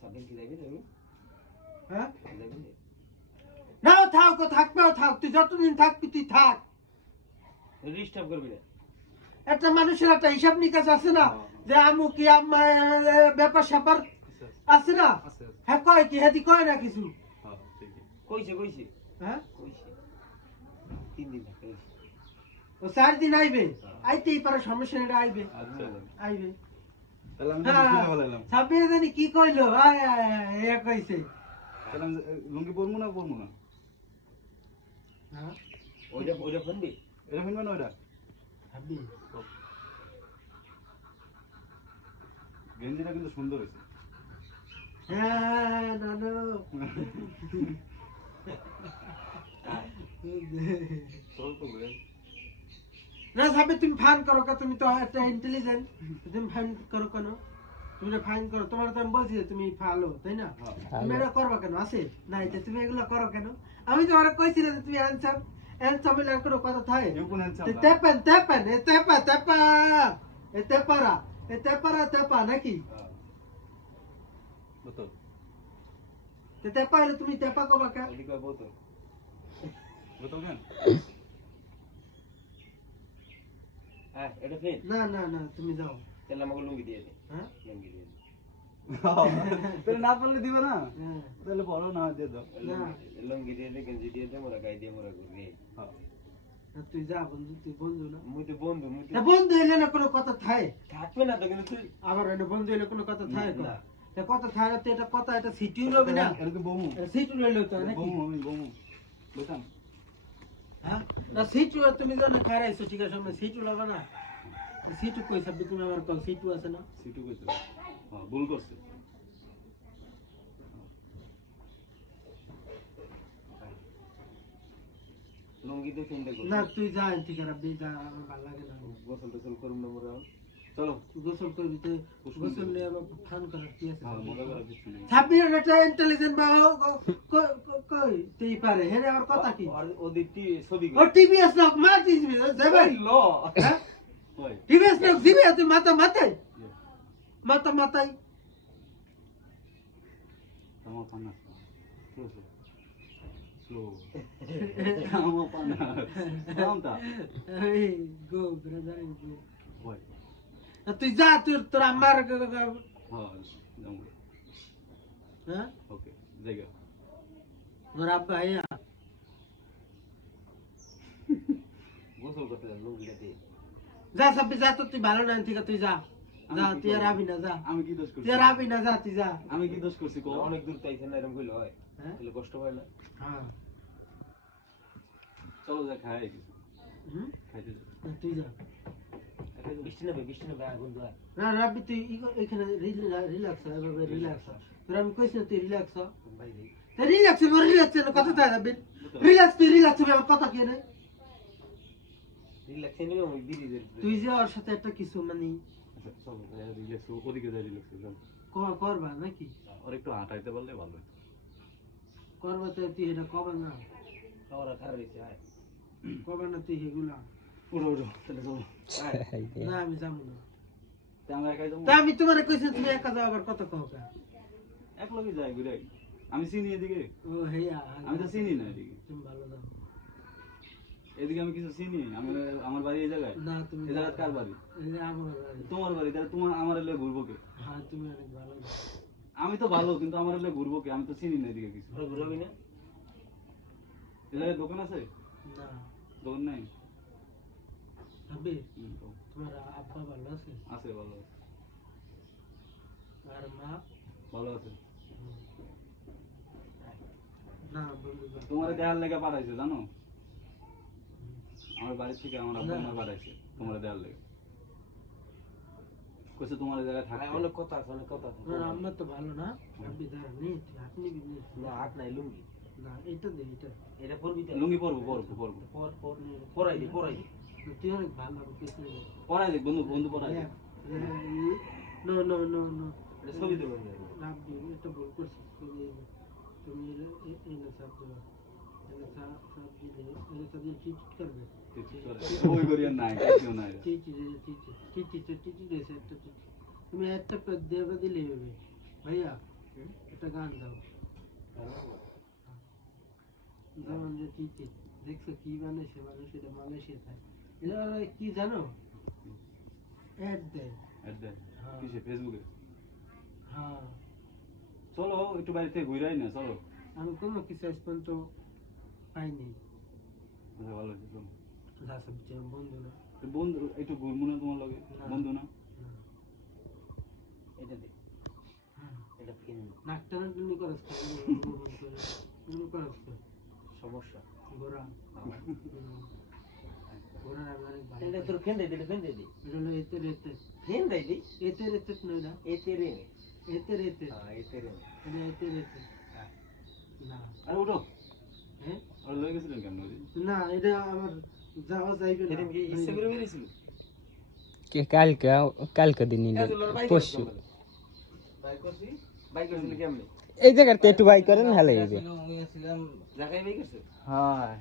সাবিন কি যাবি তুমি? হ্যাঁ যাবি না? না থাক থাকবেও থাক তুই যতদিন থাকবি তুই থাক ডিস্টার্ব করবি না। একটা মানুষের একটা হিসাব নিকাশ আছে না যে আমু কি আম্মা ব্যাপার স্যাপার আছে না হ্যাঁ কয় কি হেদি কয় না কিছু কইছে হ্যাঁ কইছে 3 দিন থাকতে কইছে। ও 4 দিন আইবে আইতেই পারে সমস্যা নেই আইবে আচ্ছা আইবে তাহলে আমি বুঝতে পারলাম সাবিয়ে জানি কি কইলো আয় এ কইছে তাহলে আমি লুঙ্গি পরবো না হ্যাঁ ওইটা ফোনবি? এটা ফিনবে না ওইটা ভাবি গেঞ্জিটা কিন্তু সুন্দর হয়েছে হ্যাঁ নানু না সাবি তুমি ফাইন করো কা তুমি তো একটা ইন্টেলিজেন্ট তুমি ফাইন করো কেন তুমি ফাইন করো তোমার তো আমি বলছি যে তুমি ভালো তাই না তুমি এটা করবা কেন আছে না এটা তুমি এগুলো করো কেন আমি তোমার কইছিল যে তুমি হ্যান্ডসাম হ্যান্ডসাম এর কোনো কথা থাকে তেপেন তেপা নাকি বোতল তেপা হলে তুমি তেপা কবা কে ওইটা কয় বোতল। বোতল কেন হ্যাঁ এটা ফেন। না তুমি যাও তাহলে আমাকে লুঙ্গি দিয়ে দে। হ্যাঁ লুঙ্গি দিয়ে দে। তাহলে না পারলে দিবে না হ্যাঁ তাহলে পরো না দিয়ে দাও লুঙ্গি দিয়ে দে, গেঞ্জি দিয়ে দে, মোরা গায়ে দিয়ে মোরা ঘুরি। তুই যা বন্ধু তুই বন্ধু না মুই তো বন্ধু বন্ধু এলে না কোনো কথা থাকে থাকবে না তো, কিন্তু তুই আবার এটা বন্ধু এলে কোনো কথা থাকে না। তা কথা থাকে তো এটা কথা এটা সিটিও রবি না এরকম বমু সিটু রইলো তো নাকি আমি বমু বুঝতাম হ্যাঁ না সিটু তুমি জানো খারাইছো ঠিক আছে আমরা সিটু লাগা না সিটু কই সব তুমি আমার কল সিটু আছে না সিটু কইছে হ্যাঁ ভুল করছে লুঙ্গি দিয়ে ফেন দে। না তুই যা ঠিক আছে রাব্বি যা আমার ভালো লাগে না গোসল টোসল করুন না মোরা। চলো গোসল করবি তো গোসল নিয়ে আবার ফান করার কি আছে হ্যাঁ মজা করার কিছু নেই ছাব্বিশ একটা ইন্টেলিজেন্ট বা কই তেই পারে হেরে আমার কথা কি আর ওদিকটি ছবি ও টিভিএস লোক মা টিভি যাবে ল হ্যাঁ ওই টিভিএস লোক দিবে তুই মাথায় আমার পানা স্লো আমার পানা নামটা এই গো ব্রাদার গো ওই তুই যা তোর আমার হ্যাঁ যাও হ্যাঁ ওকে জায়গা মোর আব্বা আয়া গোসল করতে যান লুঙ্গিটা দিয়ে। যা সব যা তো তুই ভালো না ঠিক আছে তুই যা যা তুই আর আবি না যা আমি কি দোষ করছি তুই আর আবি না যা তুই যা আমি কি দোষ করছি কো অনেক দূর তাইছে না, এরকম কইলে হয়? হ্যাঁ তাহলে কষ্ট হয় না? হ্যাঁ চলো যা খাই কিছু হুম খাইতে যাও তুই যা বৃষ্টি নেবে আগুন দেয়। না রাব্বি তুই এখানে রিল্যাক্স এভাবে রিল্যাক্স তোর আমি কইছি না তুই রিল্যাক্স ভাই রে রিল্যাক্স কথা তাই রাব্বি রিল্যাক্স তুই রিল্যাক্স আমার কথা কি নেই রিল্যাক্স নিবে আমি বিড়ি দে। তুই যে ওর সাথে একটা কিছু মানে আচ্ছা চলো রিল্যাক্স ওদিকে যাই রিল্যাক্স যাও করবা নাকি আর একটু হাঁটাইতে পারলে ভালো হতো করবা তো তুই এটা কবে না খাওয়ারা খারাপ হইছে। আয় কবে না তুই এগুলা উঠো তাহলে চলো না আমি যাবো না তা আমরা একাই যাবো তা আমি তোমার কইছি তুমি একা যাও আবার কত কও কা এক লগে যাই ঘুরে আই। আমি চিনি এদিকে ও হেয়া আমি তো চিনি না এদিকে তুমি ভালো যাও এদিকে আমি কিছু চিনি আমি আমার বাড়ি এই জায়গায় না তুমি এই জায়গা কার বাড়ি এই যে আমার বাড়ি। তোমার বাড়ি তাহলে তোমার আমার এলে ঘুরবো কে হ্যাঁ তুমি অনেক ভালো যাও আমি তো ভালো কিন্তু আমার এলে ঘুরবো কে আমি তো চিনি না এদিকে কিছু ঘরে ঘুরবি না? এই জায়গায় দোকান আছে না দোকান নাই আবে তো তোমার আব্বা ভালো আছে আছে ভালো আছে আর মা ভালো আছে না বন্ধু না। তোমার দেয়াল লেগে পাঠাইছে জানো আমার বাড়ি থেকে আমার আব্বা আমার পাঠাইছে তোমার দেয়াল লেগে কইছে তোমার এই জায়গায় থাকতে অনেক কথা আছে, অনেক কথা আছে। তোমার আম্মা তো ভালো না আপনি দাঁড়া নি আপনি বিনি না হাত নাই লুঙ্গি। না এটা দে এটা এটা পরবি তো? লুঙ্গি পরবো পরাই দে। তুই অনেক ভালো কিছু নেই পরাই দেখ বন্ধু পরাই দেখ নো নো নো নো এটা ছবি দেবো আমি। রাব্বি এটা ভুল করছিস তুমি এই না সব দেবা এটা সব দিলে এটা সব দিলে টিট করবে ওই করিয়া নাই কিছু নাই টিটি তুমি একটা দেবে দিলে হবে ভাইয়া একটা গান দাও যেমন যে টিকিট দেখছো কি বানাইছে মানুষ এটা মালয়েশিয়া থাকে এটা কি জানো অ্যাড দেয় হ্যাঁ। কিসে ফেসবুকে হ্যাঁ চলো একটু বাইরে থেকে ঘুরে আই না চলো আমি কোনো কিছু আজ পর্যন্ত পাইনি আচ্ছা ভালো হয়েছে চলো যা সব যে বন্ধু না তো বন্ধু একটু ঘুরবো না তোমার লগে না। বন্ধু না এটা দে এটা ফিন নাকটা না তুমি করস তুমি করস সমস্যা গোরা গোরা আমার ভালো এটা তোর ফিন দে দিলে ফিন দে দি এটা হলো এতে রেতে ফিন দে দি এতে রেতে নয় না এতে রে এতে রেতে হ্যাঁ এতে রে এটা এতে রেতে না আরে উঠো হ্যাঁ আর লয়ে গেছিলেন কেন ওই না এটা আমার যাওয়া যাইবে না সেদিন কি ইচ্ছে করে বেরিয়েছিল কালকে দিন পরশু বাইক করছি বাইক করছিল কেমনে এই জায়গাতে একটু বাই করেন ভালো হইবে জায়গায় বাইক করছে হ্যাঁ